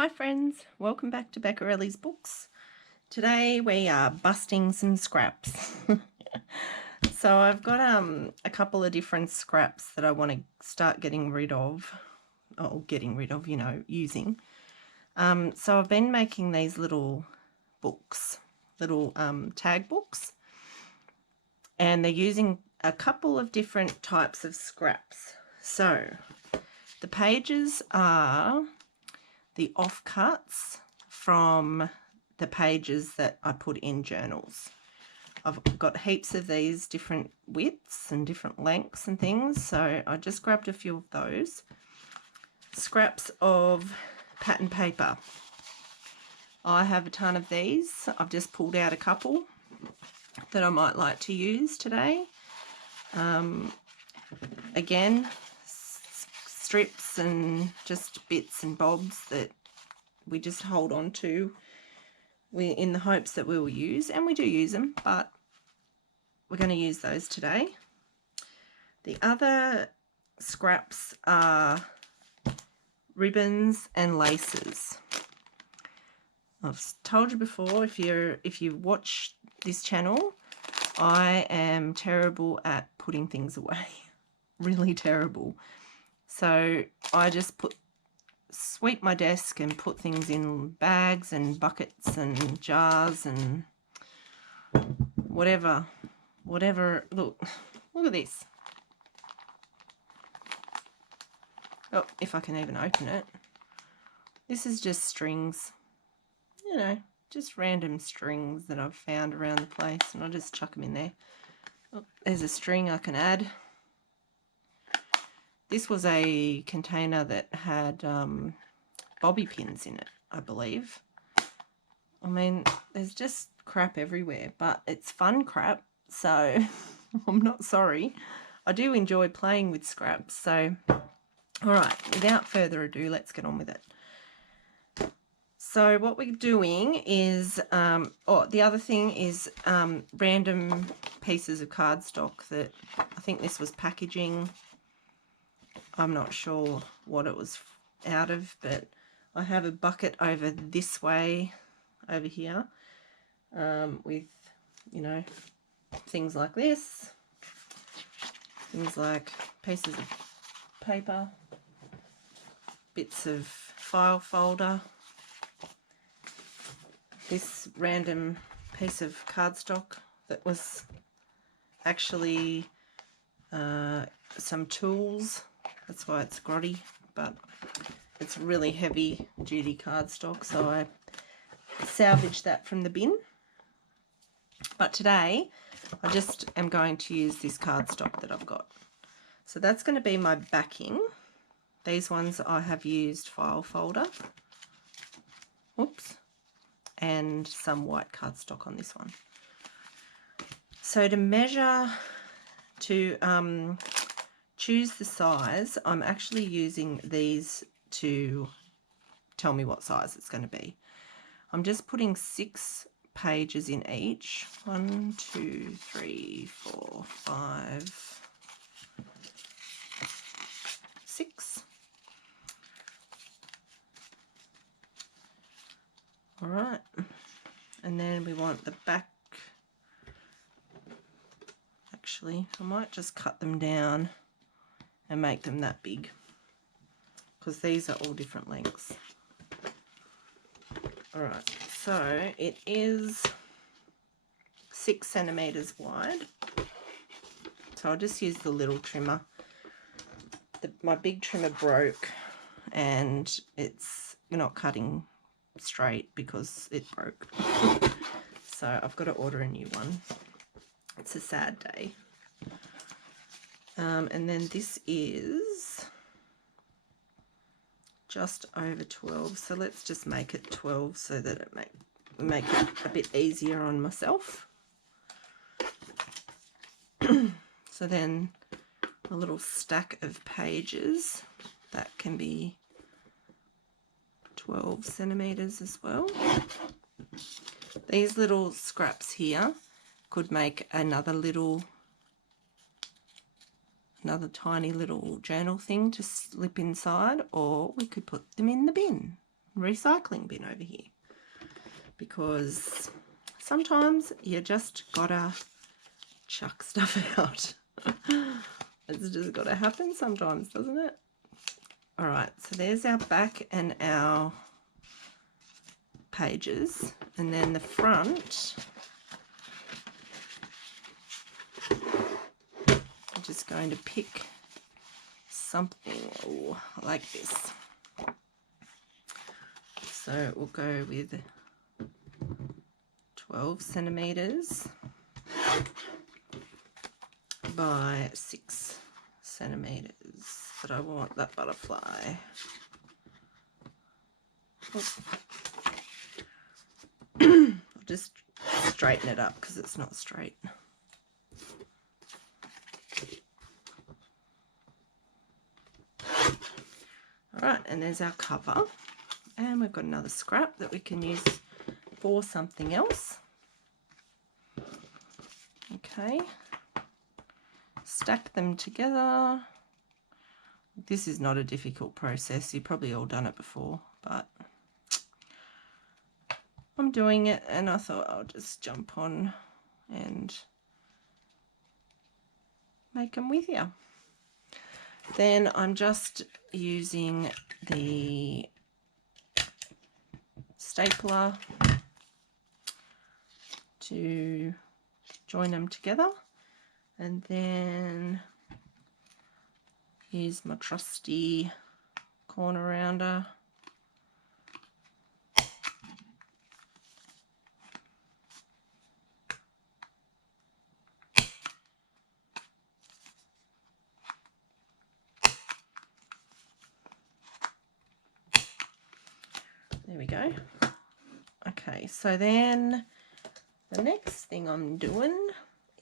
Hi friends, welcome back to Beccarelli's Books. Today we are busting some scraps. So I've got a couple of different scraps that I want to start getting rid of, using. So I've been making these little books, little tag books, and they're using a couple of different types of scraps. So the pages are the offcuts from the pages that I put in journals. I've got heaps of these different widths and different lengths and things, so I just grabbed a few of those. Scraps of pattern paper. I have a ton of these. I've just pulled out a couple that I might like to use today. Again, strips and just bits and bobs that we just hold on to in the hopes that we will use, and we do use them, but we're going to use those today. The other scraps are ribbons and laces. I've told you before, if you watch this channel, I am terrible at putting things away. Really terrible. So I just sweep my desk and put things in bags and buckets and jars and whatever. Look at this. Oh, if I can even open it. This is just strings, just random strings that I've found around the place, and I'll just chuck them in there. Oh, there's a string I can add. This was a container that had bobby pins in it, I believe. I mean, there's just crap everywhere, but it's fun crap, so I'm not sorry. I do enjoy playing with scraps, so alright, without further ado, let's get on with it. So what we're doing is, the other thing is random pieces of cardstock that I think this was packaging. I'm not sure what it was out of, but I have a bucket over this way, over here, with, things like this, things like pieces of paper, bits of file folder, this random piece of cardstock that was actually some tools. That's why it's grotty, but it's really heavy duty cardstock, so I salvaged that from the bin. But today I just am going to use this cardstock that I've got. So that's going to be my backing. These ones I have used file folder. Oops. And some white cardstock on this one. So to measure, to choose the size, I'm actually using these to tell me what size it's going to be. I'm just putting 6 pages in each. 1, 2, 3, 4, 5, 6. All right, and then we want the back. Actually, I might just cut them down and make them that big, because these are all different lengths. All right, so it is 6 centimeters wide. So I'll just use the little trimmer. My big trimmer broke, and it's not cutting straight because it broke. So I've got to order a new one. It's a sad day. And then this is just over 12, so let's just make it 12 so that it make it a bit easier on myself. So then a little stack of pages, that can be 12 centimeters as well. These little scraps here could make another tiny little journal thing to slip inside, or we could put them in the bin. recycling bin over here, because sometimes you just gotta chuck stuff out. It's just gotta happen sometimes, doesn't it? All right, so there's our back and our pages, and then the front, I'm just going to pick something like this. So we'll go with 12 centimeters by 6 centimeters, but I want that butterfly. I'll just straighten it up because it's not straight. All right, and there's our cover, and we've got another scrap that we can use for something else. Okay, stack them together. This is not a difficult process. You've probably all done it before, but I'm doing it, and I thought I'll just jump on and make them with you. Then I'm just using the stapler to join them together, and then use my trusty corner rounder There we go. Okay, so then the next thing I'm doing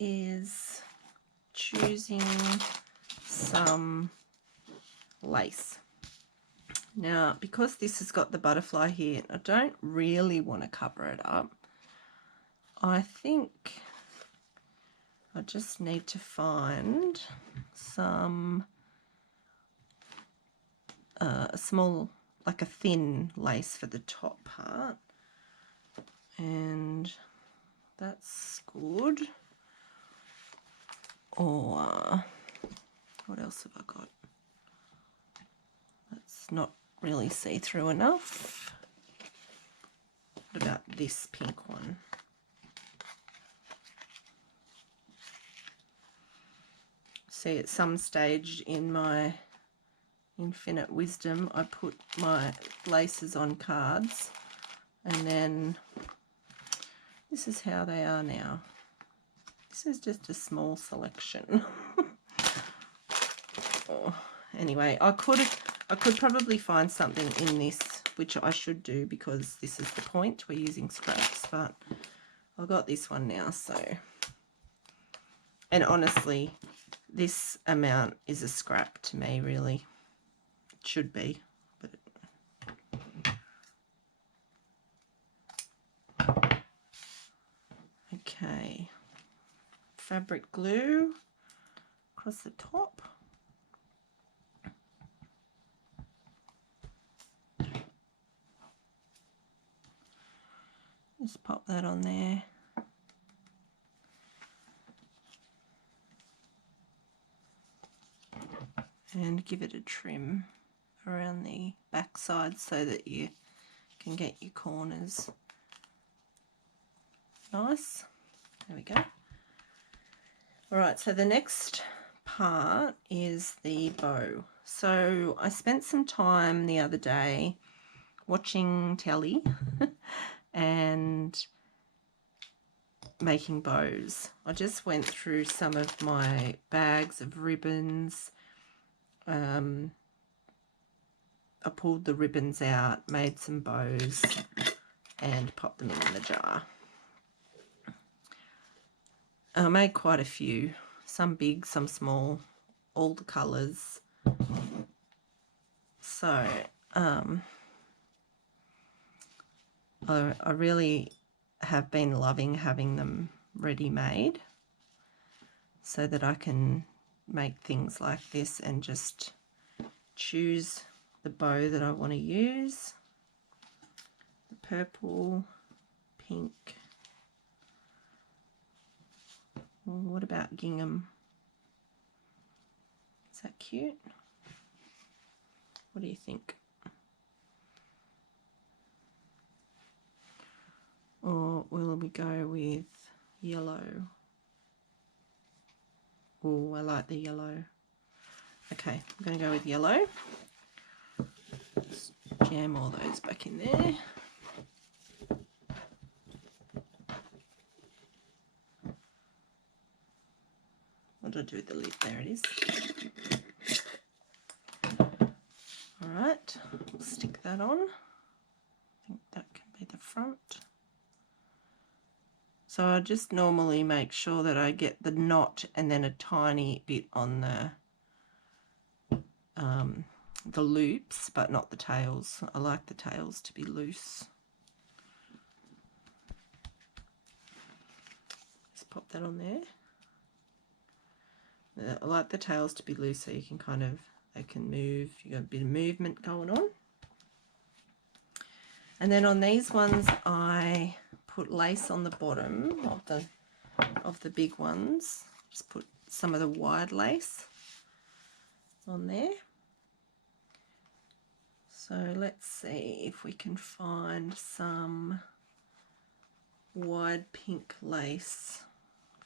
is choosing some lace. Now, because this has got the butterfly here, I don't really want to cover it up. I think I just need to find some small, like a thin lace for the top part, and that's good. Or what else have I got? That's not really see-through enough. What about this pink one? See, at some stage in my infinite wisdom, I put my laces on cards, and then this is how they are now. This is just a small selection. Oh, anyway, I could probably find something in this, which I should do because this is the point. We're using scraps, but I've got this one now, so. And honestly, this amount is a scrap to me, really. It should be, but okay. Fabric glue across the top. Just pop that on there. And give it a trim around the back side so that you can get your corners nice. There we go. All right, so the next part is the bow. So I spent some time the other day watching telly and making bows. I just went through some of my bags of ribbons. I pulled the ribbons out, made some bows, and popped them in the jar. I made quite a few, some big, some small, all the colours. So I really have been loving having them ready-made so that I can make things like this and just choose the bow that I want to use. purple, pink. Well, what about gingham? Is that cute? What do you think? Or will we go with yellow? Oh, I like the yellow. Okay, I'm going to go with yellow. Just jam all those back in there. What do I do with the lid? There it is. All right, we'll stick that on. I think that can be the front. So I just normally make sure that I get the knot and then a tiny bit on the loops, but not the tails. I like the tails to be loose. Just pop that on there. I like the tails to be loose so you can kind of, they can move, you got a bit of movement going on. And then on these ones I put lace on the bottom of the big ones. Just put some of the wide lace on there. So let's see if we can find some wide pink lace.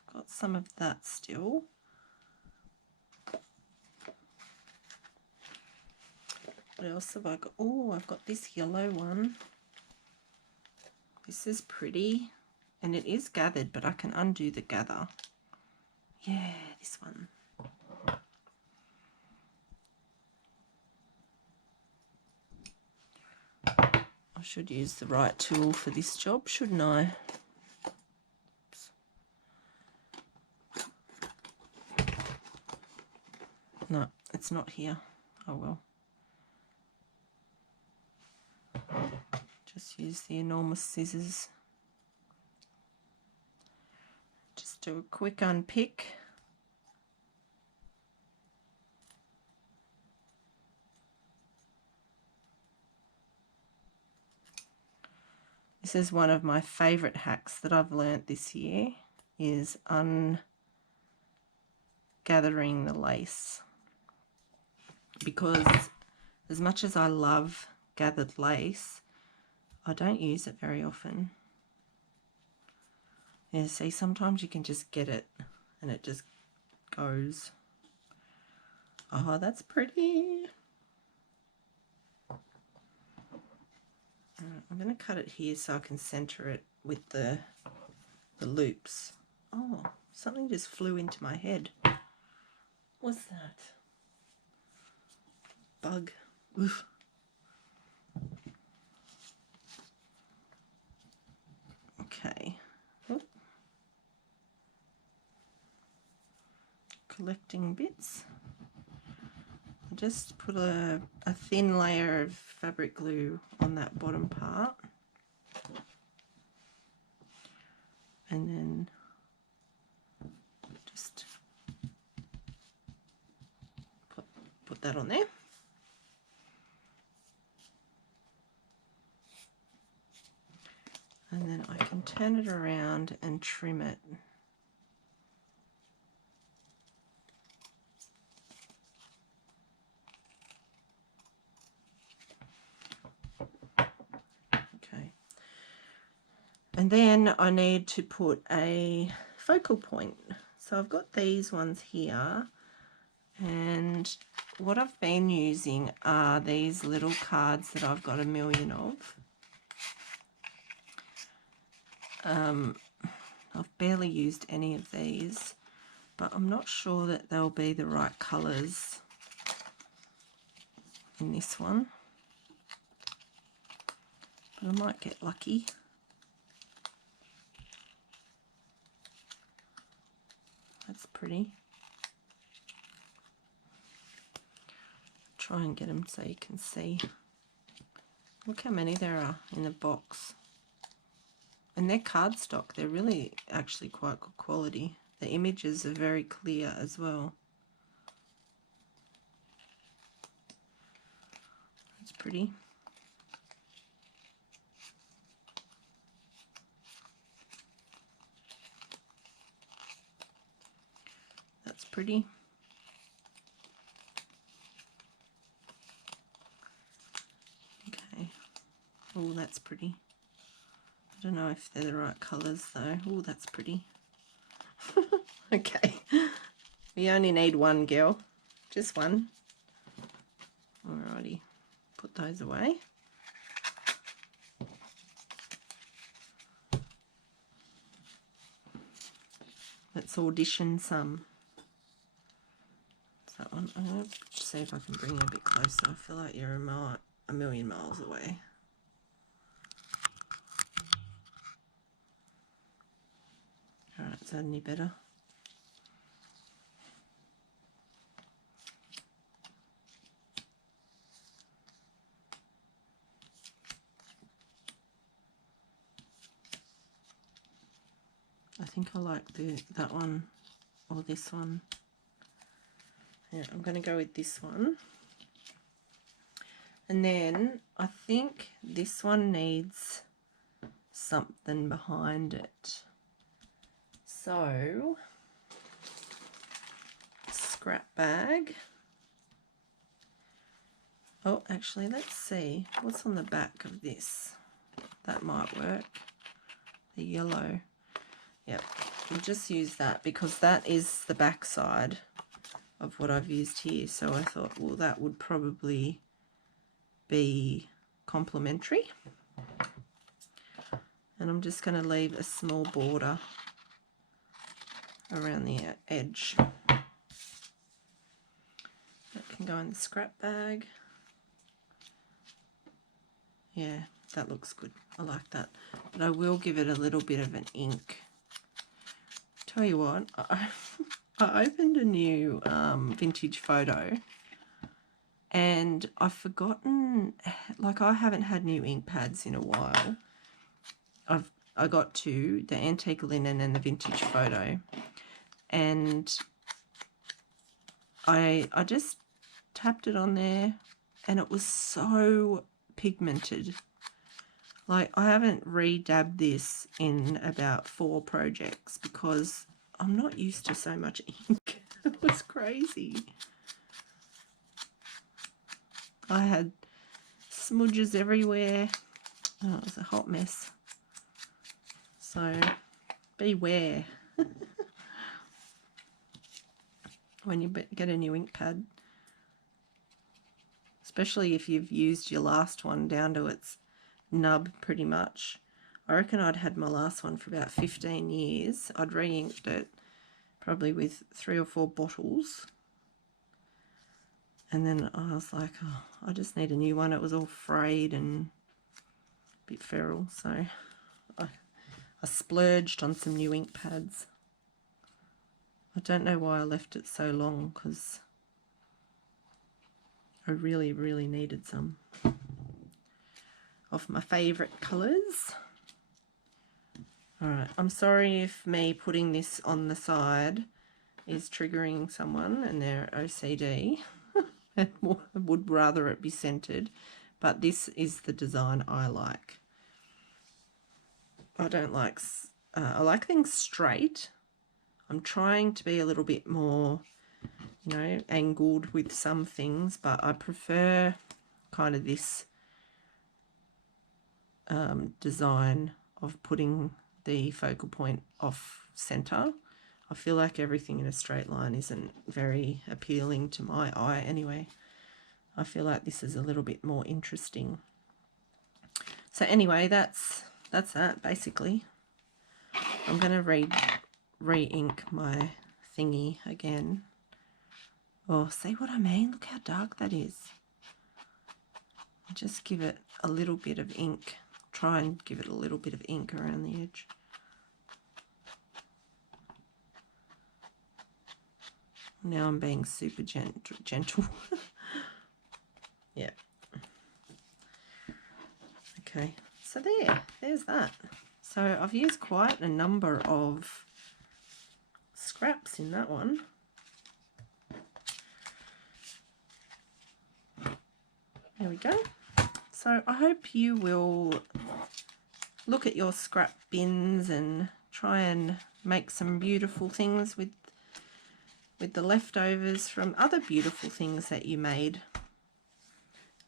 I've got some of that still. What else have I got? Oh, I've got this yellow one. This is pretty, and it is gathered, but I can undo the gather. Yeah, this one. I should use the right tool for this job, shouldn't I? Oops. No, it's not here. Oh well. Just use the enormous scissors. Just do a quick unpick. This is one of my favourite hacks that I've learnt this year, is ungathering the lace. Because as much as I love gathered lace, I don't use it very often. Yeah, see, sometimes you can just get it and it just goes. Oh, that's pretty. I'm going to cut it here so I can center it with the loops. Oh, something just flew into my head. What's that? Bug. Oof. Okay. Oop. Collecting bits. I just put a thin layer of fabric glue on that bottom part, and then just put that on there. And then I can turn it around and trim it. And then I need to put a focal point. So I've got these ones here, and what I've been using are these little cards that I've got a million of. I've barely used any of these, but I'm not sure that they'll be the right colours in this one. But I might get lucky. That's pretty. Try and get them so you can see. Look how many there are in the box. And they're cardstock. They're really actually quite good quality. The images are very clear as well. It's pretty. pretty. Okay. Oh, that's pretty. I don't know if they're the right colours though. Oh, that's pretty. Okay. We only need one, girl. Just one. Alrighty. Put those away. Let's audition some. That one. I'm going to see if I can bring you a bit closer. I feel like you're a million miles away. Alright, is that any better? I think I like that one or this one. Yeah, I'm going to go with this one. And then I think this one needs something behind it. So, scrap bag. Oh, actually, let's see what's on the back of this. That might work. The yellow. Yep, we'll just use that because that is the back side of what I've used here. So I thought, well, that would probably be complementary. And I'm just going to leave a small border around the edge. That can go in the scrap bag. Yeah, that looks good. I like that. But I will give it a little bit of an ink. Tell you what, I opened a new vintage photo and I've forgotten, like I haven't had new ink pads in a while. I got to the antique linen and the vintage photo, and I just tapped it on there and it was so pigmented. Like, I haven't re-dabbed this in about 4 projects because I'm not used to so much ink. It was crazy. I had smudges everywhere. Oh, it was a hot mess. So, beware when you get a new ink pad. Especially if you've used your last one down to its nub pretty much. I reckon I'd had my last one for about 15 years. I'd re-inked it probably with 3 or 4 bottles. And then I was like, oh, I just need a new one. It was all frayed and a bit feral. So I splurged on some new ink pads. I don't know why I left it so long because I really, really needed some of my favourite colours. Alright, I'm sorry if me putting this on the side is triggering someone and their OCD and would rather it be centered, but this is the design I like. I don't like, I like things straight. I'm trying to be a little bit more, you know, angled with some things, but I prefer kind of this design of putting the focal point off center. I feel like everything in a straight line isn't very appealing to my eye anyway. I feel like this is a little bit more interesting. So anyway, that's that basically. I'm going to re-ink my thingy again. Oh, see what I mean? Look how dark that is. Just give it a little bit of ink. Try and give it a little bit of ink around the edge. Now I'm being super gentle. Yeah. Okay, so there's that. So I've used quite a number of scraps in that one. There we go. So I hope you will look at your scrap bins and try and make some beautiful things with with the leftovers from other beautiful things that you made,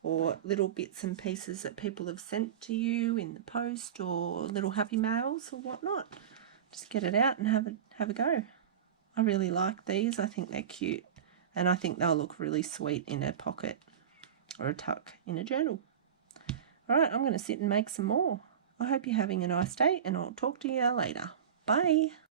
or little bits and pieces that people have sent to you in the post, or little happy mails or whatnot. Just get it out and have a go. I really like these. I think they're cute, and I think they'll look really sweet in a pocket or a tuck in a journal. All right, I'm going to sit and make some more. I hope you're having a nice day, and I'll talk to you later. Bye.